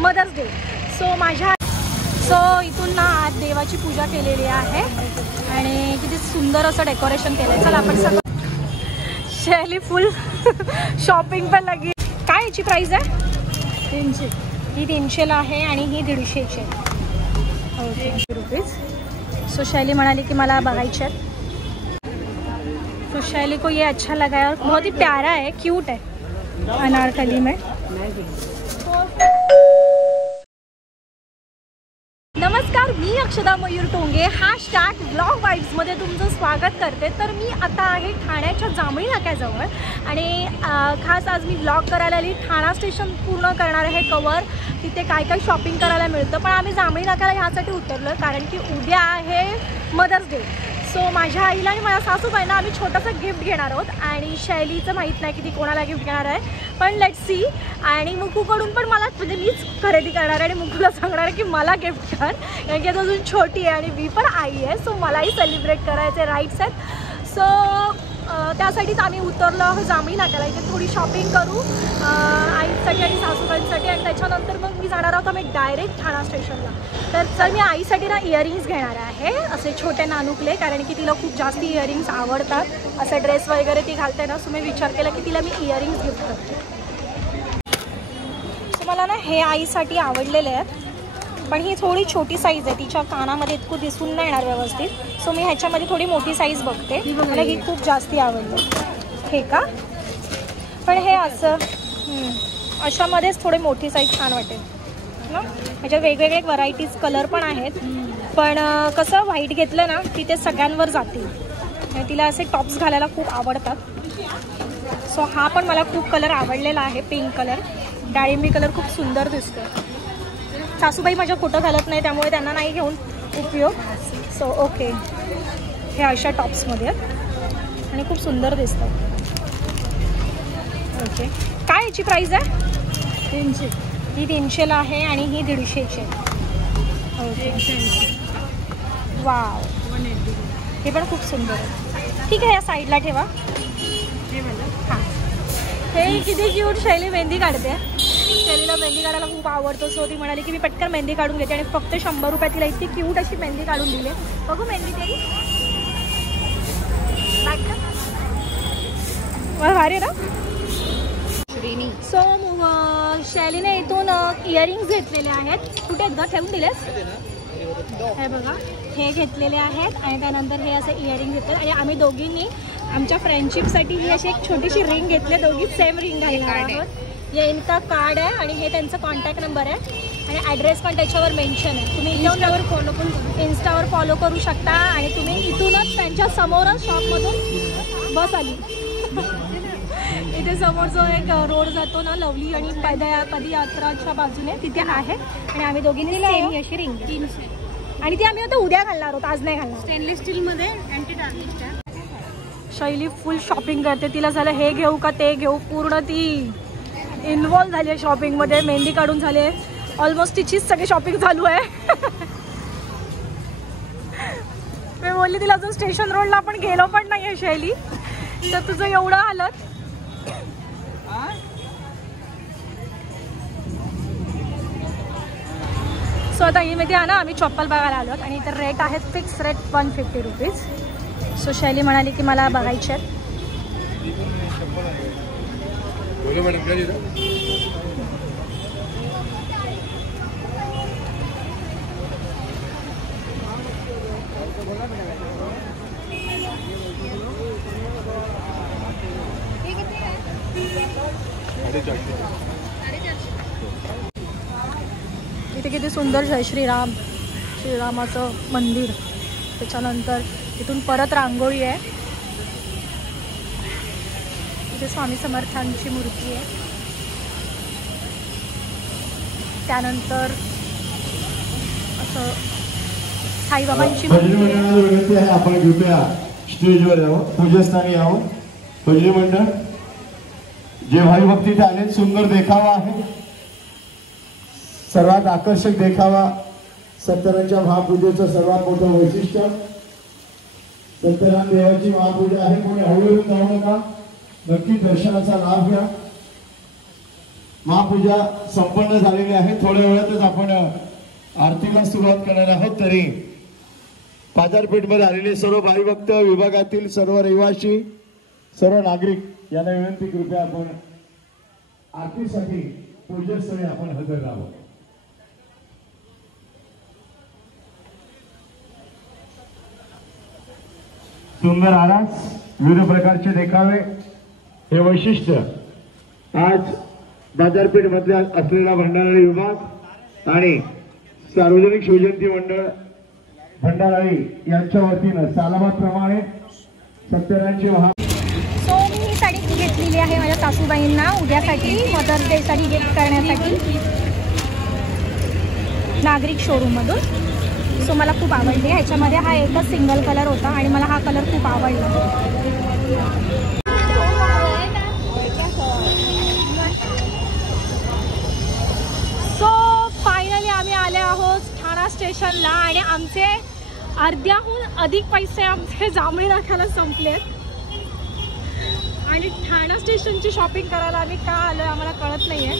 Mother's day. So इथून ना आज देवाची पूजा केलेली आहे आणि किती सुंदर असं डेकोरेशन केलं आहे. चला आपण सगळं शैली फुल शॉपिंग पण लगी. काय याची प्राईस आहे? 300. ही 300ला आहे आणि ही 150ची आहे. Okay rupees. सो शैली म्हणाली की मला बघायचे आहेत. तो शैली को ये अच्छा लगा है और बहुत ही प्यारा है, क्यूट है अनारकली में. नमस्कार, मी अक्षदा मयूर टोंगे # ब्लॉग वाईब्समध्ये तुमचं स्वागत करते. तर मी आता आहे ठाण्याच्या जांभळी नाक्याजवळ आणि खास आज मी ब्लॉग करायला आली. ठाणा स्टेशन पूर्ण करणार आहे कवर. तिथे काय काय शॉपिंग करायला मिळतं. पण आम्ही जांभळी नाक्याला ह्यासाठी उतरलो कारण की उद्या आहे मदर्स डे. सो माझ्या आईला आणि माझ्या सासूबाईंना आम्ही छोटंसं गिफ्ट घेणार आहोत आणि शैलीचं माहीत नाही की ती कोणाला गिफ्ट घेणार आहे, पण लेट्स सी. आणि मुकूकडून पण मला म्हणजे मीच खरेदी करणार आहे आणि मुकूला सांगणार आहे की मला गिफ्ट कर, कारण की अजून छोटी आहे आणि मी पण आई आहे. सो मलाही सेलिब्रेट करायचे राईट्स आहेत. सो त्यासाठीच आम्ही उतरलो आहोत जांभळी नाक्याला. इथे थोडी शॉपिंग करू आईसाठी आणि सासूबाईंसाठी आणि त्याच्यानंतर मग मी जाणार आहोत आम्ही डायरेक्ट ठाणा स्टेशनला. तर मी आईसाठी ना इयरिंग्स घेणार आहे असे छोटे नानूकले, कारण की तिला खूप जास्त इयरिंग्स आवडतात. असे ड्रेस वगैरे ती घालते ना. सो मी विचार केला की तिला मी इयरिंग्स गिफ्ट करते. सो मला ना हे आईसाठी आवडलेले आहेत, पण ही थोडी छोटी साईज आहे. तिच्या कानामध्ये इतकं दिसून नाही येणार व्यवस्थित. सो मी ह्याच्यामध्ये थोडी मोठी साईज बघते. मला ही खूप जास्ती आवडली. हे का? पण हे असं अशामध्येच थोडी मोठी साईज छान वाटेल ना. ह्याच्यात वेगवेगळे व्हरायटीज कलर पण आहेत, पण कसं व्हाईट घेतलं ना की ते सगळ्यांवर जातील. तिला असे टॉप्स घालायला खूप आवडतात. सो हा पण मला खूप कलर आवडलेला आहे. पिंक कलर, डाळिंबी कलर खूप सुंदर दिसतो. सासूबाई माझ्या फोटो घालत नाही त्यामुळे त्यांना नाही घेऊन उपयोग. सो ओके, हे अशा टॉप्समध्ये आहेत आणि खूप सुंदर दिसतात. ओके, काय याची प्राईस आहे? 300. ही 300ला आहे आणि ही 150ची आहे. ओके, वाव, हे पण खूप सुंदर आहे. ठीक आहे, या साईडला ठेवा. हां, हे किती क्यूट. शैली मेहंदी काढते. शैलीला मेहंदी काढायला खूप आवडतं. सो ती म्हणाली की मी पटकन मेहंदी काढून घेते आणि फक्त 100 रुपयात तिला इतकी क्यूट अशी मेहंदी काढून दिली. बघू मेहंदी तरी भारी ना. सो शैलीने इथून इयरिंग्स घेतलेले आहेत. कुठे आहेत का? ठेवून दिलेस? हे बघा, हे घेतलेले आहेत आणि त्यानंतर हे असे इयरिंग घेतले. आणि आम्ही दोघींनी आमच्या फ्रेंडशिपसाठी ही अशी एक छोटीशी रिंग घेतली. दोघी सेम रिंग घालणार आहोत. हे इनका कार्ड आहे आणि हे त्यांचा कॉन्टॅक्ट नंबर आहे आणि ॲड्रेस पण त्याच्यावर मेन्शन आहे. तुम्ही इंस्टावर फॉलो करू शकता आणि तुम्ही इथूनच त्यांच्या समोरच शॉपमधून बस आली. इथे समोर जो एक रोड जातो ना लवली आणि पदयात्राच्या बाजूने, तिथे आहे. आणि आम्ही दोघींनी सेम अशी रिंग 300 आणि ती आम्ही आता उद्या घालणार आहोत, आज नाही घालणार. स्टेनलेस स्टीलमध्ये अँटी डार्कनिंग. शैली फुल शॉपिंग करते. तिला झालं हे घेऊ का ते घेऊ, पूर्ण ती इन्वॉल्व झाली आहे शॉपिंगमध्ये. मेहंदी काढून झाली आहे. ऑलमोस्ट तिचीच सगळी शॉपिंग चालू आहे. मी बोलली तिला अजून स्टेशन रोडला आपण गेलो पण नाही आहे शैली, तर तुझं एवढं हालत. सो आता ही मध्ये ना आम्ही चप्पल बघायला आलो आणि इतर रेट आहेत फिक्स रेट 150 रुपीज. सो शैली म्हणाली की मला बघायचे आहेत. इथे किती सुंदर जय श्रीरामाचं मंदिर. त्याच्यानंतर इथून परत रांगोळी आहे. इथे स्वामी समर्थांची मूर्ती आहे. त्यानंतर असं साईबाबांची मूर्ती आहे. आपण कृपया स्टेजवर यावं, पूजास्थानी यावं. भजनी मंडळ जे भाईभक्तीत आले, सुंदर देखावा आहे. सर्वात आकर्षक देखावा. सत्यनारायणच्या महापूजेचं सर्वात मोठं वैशिष्ट्य सत्यनारायण देवाची महापूजा आहे. कोणी हळूहळू जाऊ नका, नक्की दर्शनाचा लाभ घ्या. महापूजा संपन्न झालेली आहे. थोड्या वेळातच आपण आरतीला सुरुवात करणार आहोत. तरी बाजारपेठमध्ये आलेले सर्व भाविभक्त, विभागातील सर्व रहिवासी, सर्व नागरिक यांना विनंती, कृपया आपण आरतीसाठी पूजेस्थळी आपण हजर राहावं. सुंदर आरास, विविध प्रकारचे देखावे हे वैशिष्ट्य आज बाजारपेठ मध्ये असलेला भंडारळी विभाग आणि सार्वजनिक शिवजयंती मंडळ भंडारळी यांच्या वतीनं सालाबादप्रमाणे सत्यनारायणची सो मी ही साडी घेतलेली आहे माझ्या सासूबाईंना उद्यासाठी मदर्स डे साठी गिफ्ट करण्यासाठी नागरिक शोरूममधून. सो मला खूप आवडली. ह्याच्यामध्ये हा एकच सिंगल कलर होता आणि मला हा कलर खूप आवडला. सो फायनली आम्ही आले आहोत ठाणा स्टेशनला आणि आमचे अर्ध्याहून अधिक पैसे आमचे जांभळी नाक्याला संपलेत. आणि ठाणा स्टेशनची शॉपिंग करायला आम्ही का आलो आहे आम्हाला कळत नाही आहे.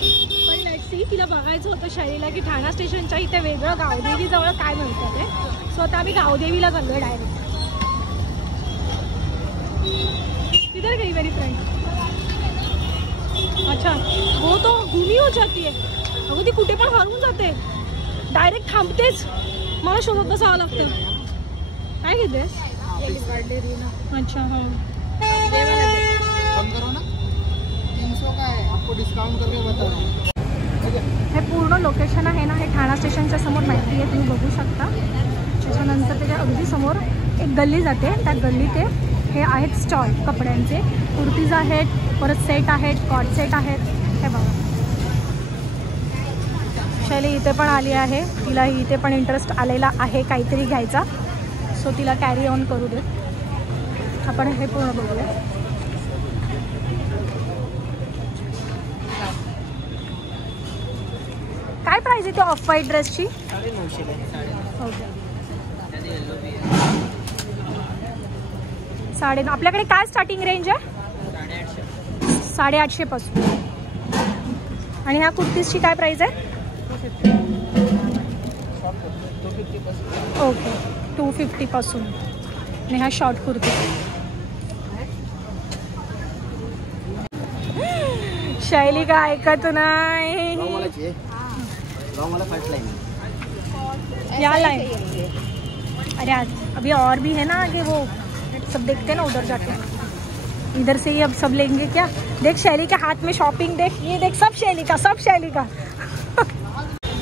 पण लेट्स सी, तिला बघायचं होतं शैलीला की ठाणा स्टेशनच्या इथे वेगळं गावदेवीजवळ काय मिळतं ते. सो आता आम्ही गावदेवीला चाललो आहे डायरेक्ट. किधर गई मेरी फ्रेंड? अच्छा, वो तो गुमी हो जाती है. अगं ती कुठे पण हरवून जाते, डायरेक्ट थांबतेच. मला शोधत बसावं लागतं. काय घेतेस? अच्छा, हो. कम करो ना, 300 का है, आपको डिस्काउंट करके बता रहा हूँ. हे पूर्ण लोकेशन आहे ना, हे ठाणा स्टेशनच्या समोर माहिती आहे, तुम्ही बघू शकता. त्याच्यानंतर त्याच्या अगदी समोर एक गल्ली जाते, त्या गल्लीत हे आहेत स्टॉल कपड्यांचे. कुर्तीज आहेत, परत सेट आहेत, कॉट सेट आहेत. हे बघा, शैली इथे पण आली आहे. तिला इथे पण इंटरेस्ट आलेला आहे काहीतरी घ्यायचा. सो तिला कॅरी ऑन करू देत. आपण हे पूर्ण बघूया. काय प्राइस आहे त्या ऑफ व्हाईट ड्रेसची? 950. आपल्याकडे काय स्टार्टिंग रेंज आहे? 850 पासून. आणि ह्या कुर्तीजची काय प्राइस आहे? ओके, 250 पासून. आणि ह्या शॉर्ट कुर्ती. शैली का ऐकत नाही. या लाइन. अरे अभी और भी है ना आगे, वो सब देखते हैं ना उधर जाके. इधर से ही अब सब लेंगे क्या? देख शैली के हाथ में शॉपिंग, देख ये देख, सब शैली का, सब शैली का.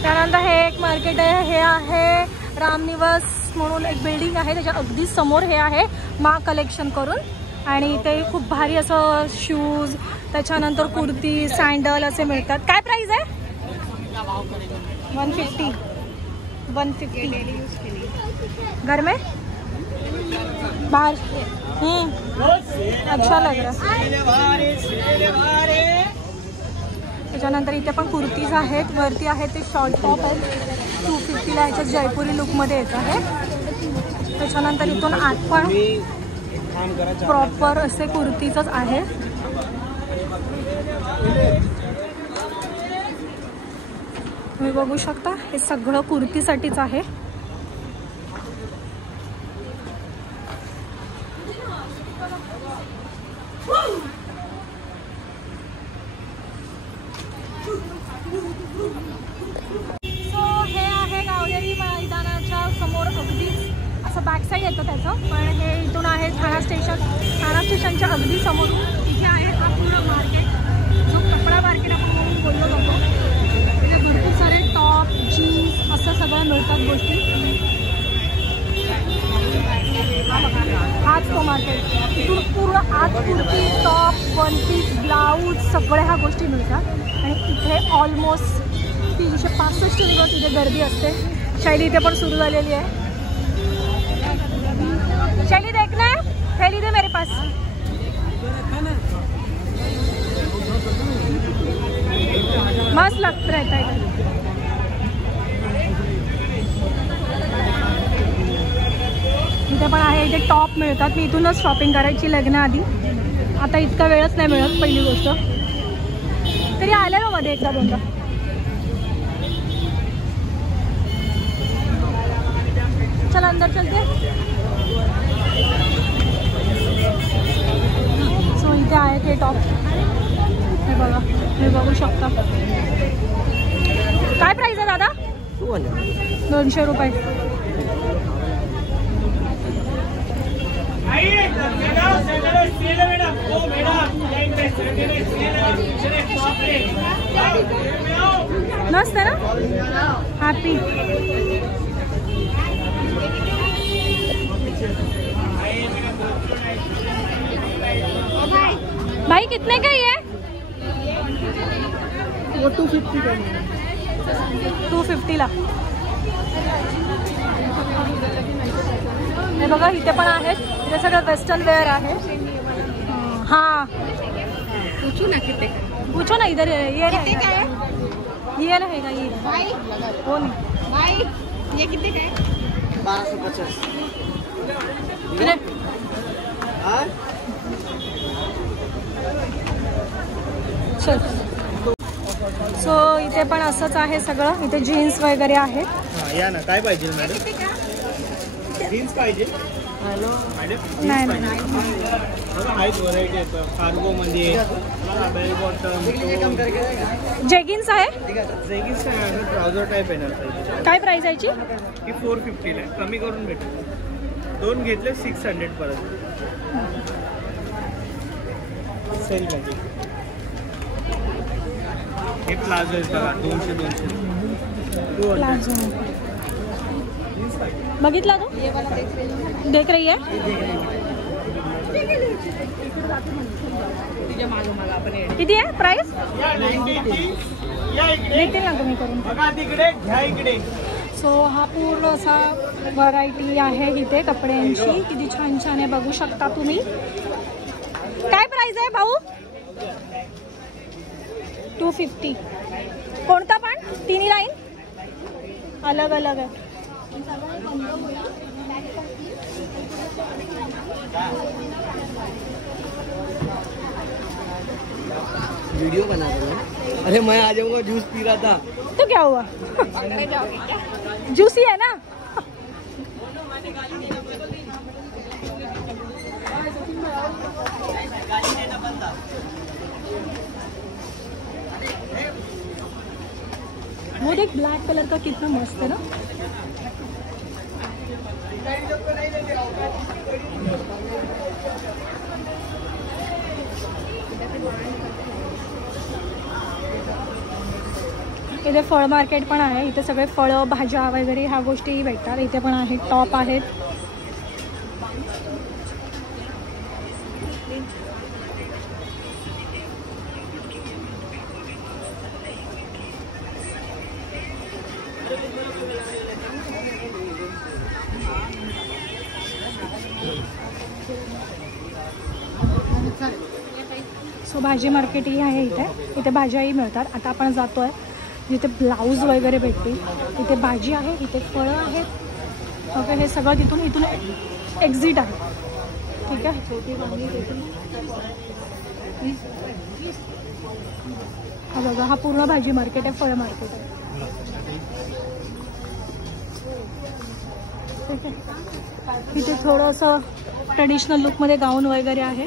त्यानंतर हे एक मार्केट आहे. हे आहे रामनिवास म्हणून एक बिल्डिंग आहे, त्याच्या अगदी समोर हे आहे मा कलेक्शन करून. आणि इथे खूप भारी असं शूज, त्याच्यानंतर कुर्ती, सँडल असे मिळतात. काय प्राइस आहे? 150. 150 घर में बाहर. अच्छा लग रहा. त्याच्यानंतर इथे पण कुर्तीज आहेत. वरती आहे ते शॉर्ट टॉप आहेत, 250ला. ह्याच्यात जयपुरी लुकमध्ये येत आहे. त्याच्यानंतर इथून आत पण प्रॉपर असे कुर्तीचंच आहे. तुम्ही बघू शकता, हे सगळं कुर्तीसाठीच आहे. हे आहे गावदेवी मैदानाच्या समोर अगदीच असं बॅक साईड येतं त्याचं. पण हे इथून आहे ठाणा स्टेशन. ठाणा स्टेशनच्या अगदी समोर इथे आहे हा पूर्ण मार्केट, जो कपडा मार्केट आपण म्हणून बोललो जातो. तिथे भरपूर सारे टॉप, जीन्स असं सगळं मिळतात गोष्टी. हाच तो मार्केट. इथून पूर्ण आत kurti, top, one piece, blouse सगळ्या ह्या गोष्टी मिळतात. आणि इथे ऑलमोस्ट 365 दिवस इथे गर्दी असते. शैली इथे पण सुरू झालेली आहे. शैली देखना है, थैली दे मेरे पास. मस्त लगता रहता है. इथे पण आहे, इथे टॉप मिळतात. मी इथूनच शॉपिंग करायची लग्नाआधी. आता इतका वेळच नाही मिळत पहिली गोष्ट. तरी आलेलो मध्ये एकदा दोनदा. चला अंदर चलते. सो इथे आहेत हे टॉप. हे बघा, हे बघू शकता. काय प्राइस आहे दादा? 200 रुपये. मस्त आहे ना. हॅपी. भाई कितने का ये? वो 250 का. 250 ला. हे बघा इथे पण आहेत. इथे सगळं वेस्टर्न वेअर आहे. हाँ पूछो ना इधर. ये रहेगा ये रहेगा ये वो नहीं भाई ये कितने का है? 1250. चल. सो इथे पण असंच आहे सगळं. इथे जीन्स वगैरे आहेत. या ना, काय पाहिजे मॅडम? जीन्स पाहिजे? नाही नाही बघा आहेत व्हरायटी आहेत. कार्गो मध्ये बेल बॉटम. जेगिन्स आहे. जेगिन्स ट्राउझर टाईप येणार. काय प्राइस आहे याची? ही 450 ला आहे. कमी करून भेटेल. 2 घेतले 600 परत. सेल मध्ये हे प्लाझो आहेत बघा. 200 प्लाझो बघितला तू? देख रही है. किती आहे प्राइस? देतील ना तुम्ही करून. सो हा पूर्ण असा व्हरायटी आहे इथे कपड्यांची. किती छान छान आहे बघू शकता तुम्ही. काय प्राइस आहे भाऊ? 250. कोणता पण? तिन्ही लाईन अलग अलग आहे. वीडियो बना रहा हूँ. अरे मैं आ जाऊंगा. जूस पी रहा था. तो क्या हुआ? जूसी है ना. वो देख ब्लैक कलर का कितना मस्त है ना. इथे फळ मार्केट पण आहे. इथे सगळे फळं भाज्या वगैरे ह्या गोष्टी भेटतात. इथे पण आहेत. टॉप आहेत. सो भाजी मार्केट ही आहे इथे. इथे भाज्याही मिळतात. आता आपण जातोय जिथे ब्लाऊज वगैरे भेटतील. इथे भाजी आहे. इथे फळं आहेत. ओके हे सगळं इथून एक्झिट आहे. ठीक आहे. हा बघा हा पूर्ण भाजी मार्केट आहे. फळ मार्केट आहे. ठीक आहे. इथे थोडंसं ट्रेडिशनल लुकमध्ये गाऊन वगैरे आहे.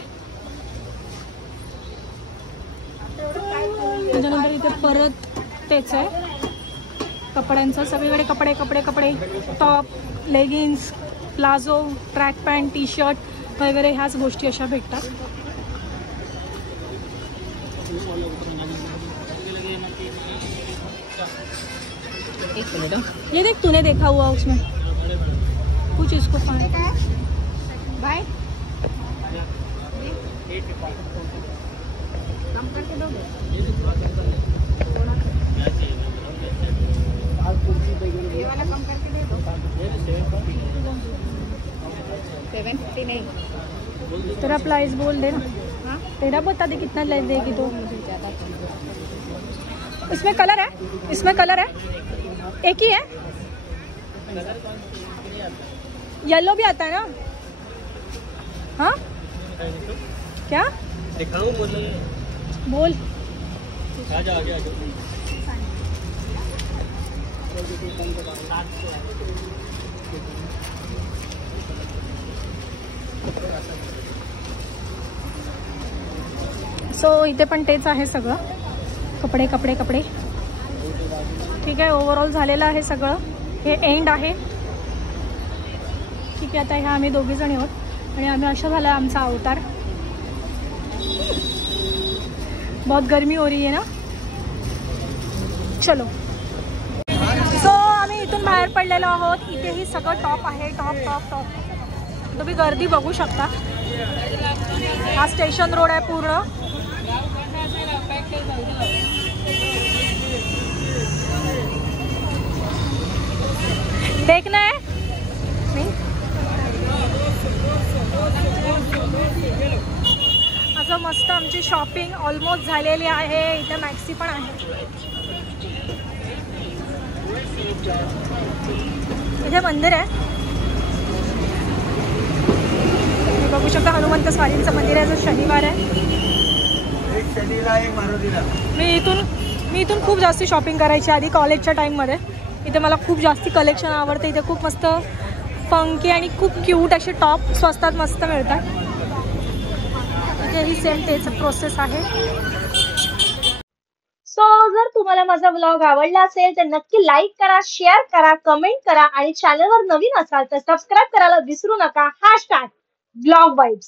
त्याच्यानंतर इथे परत तेच आहे कपड्यांचं. सगळीकडे कपडे कपडे कपडे. Top, leggings, palazzo, track pant, T shirt वगैरे ह्याच गोष्टी अशा भेटतात. ये देख तूने देखा हुआ उसमें कुछ इसको फाइंड. भाई कम करके दोगे? ये वाला कम करके दे दो. 750 नहीं. तेरा प्राइस बोल दे ना. हाँ तेरा बता दे कितना ले देगी तो. इसमें कलर है. इसमें कलर है. एक ही है. येलो भी आता है ना. हाँ क्या दिखाऊं? बोल. सो इथे पण तेच आहे सगळं, कपडे कपडे कपडे. ठीक आहे, ओव्हरऑल झालेलं आहे सगळं. हे एंड आहे. ठीक आहे, आता ह्या आम्ही दोघी जणी आहोत आणि आम्ही अशा झाला आमचा अवतार. बहुत गर्मी हो रही है ना. चलो. सो आम्ही इथून बाहेर पडलेलो आहोत. इथेही सगळं टॉप आहे, टॉप टॉप टॉप. तुम्ही गर्दी बघू शकता. हा स्टेशन रोड आहे पूर्ण. देखना है नहीं? असं मस्त आमची शॉपिंग ऑलमोस्ट झालेली आहे. इथे मॅक्सी पण आहे. इथे मंदिर आहे, बघू शकता. हनुमंत स्वामींचं मंदिर आहे. जो शनिवार आहे. मी इथून खूप जास्ती शॉपिंग करायची आधी कॉलेजच्या टाईममध्ये. इथे मला खूप जास्ती कलेक्शन आवडतं. इथे खूप मस्त फंकी आणि खूप क्यूट असे टॉप स्वस्तात मस्त मिळतात. इथेही सेम तेच प्रोसेस आहे. सो जर तुम्हाला माझा व्लॉग आवडला असेल तर नक्की लाईक करा, शेअर करा, कमेंट करा आणि चॅनलवर नवीन असाल तर सबस्क्राईब करायला विसरू नका. #vlogvibes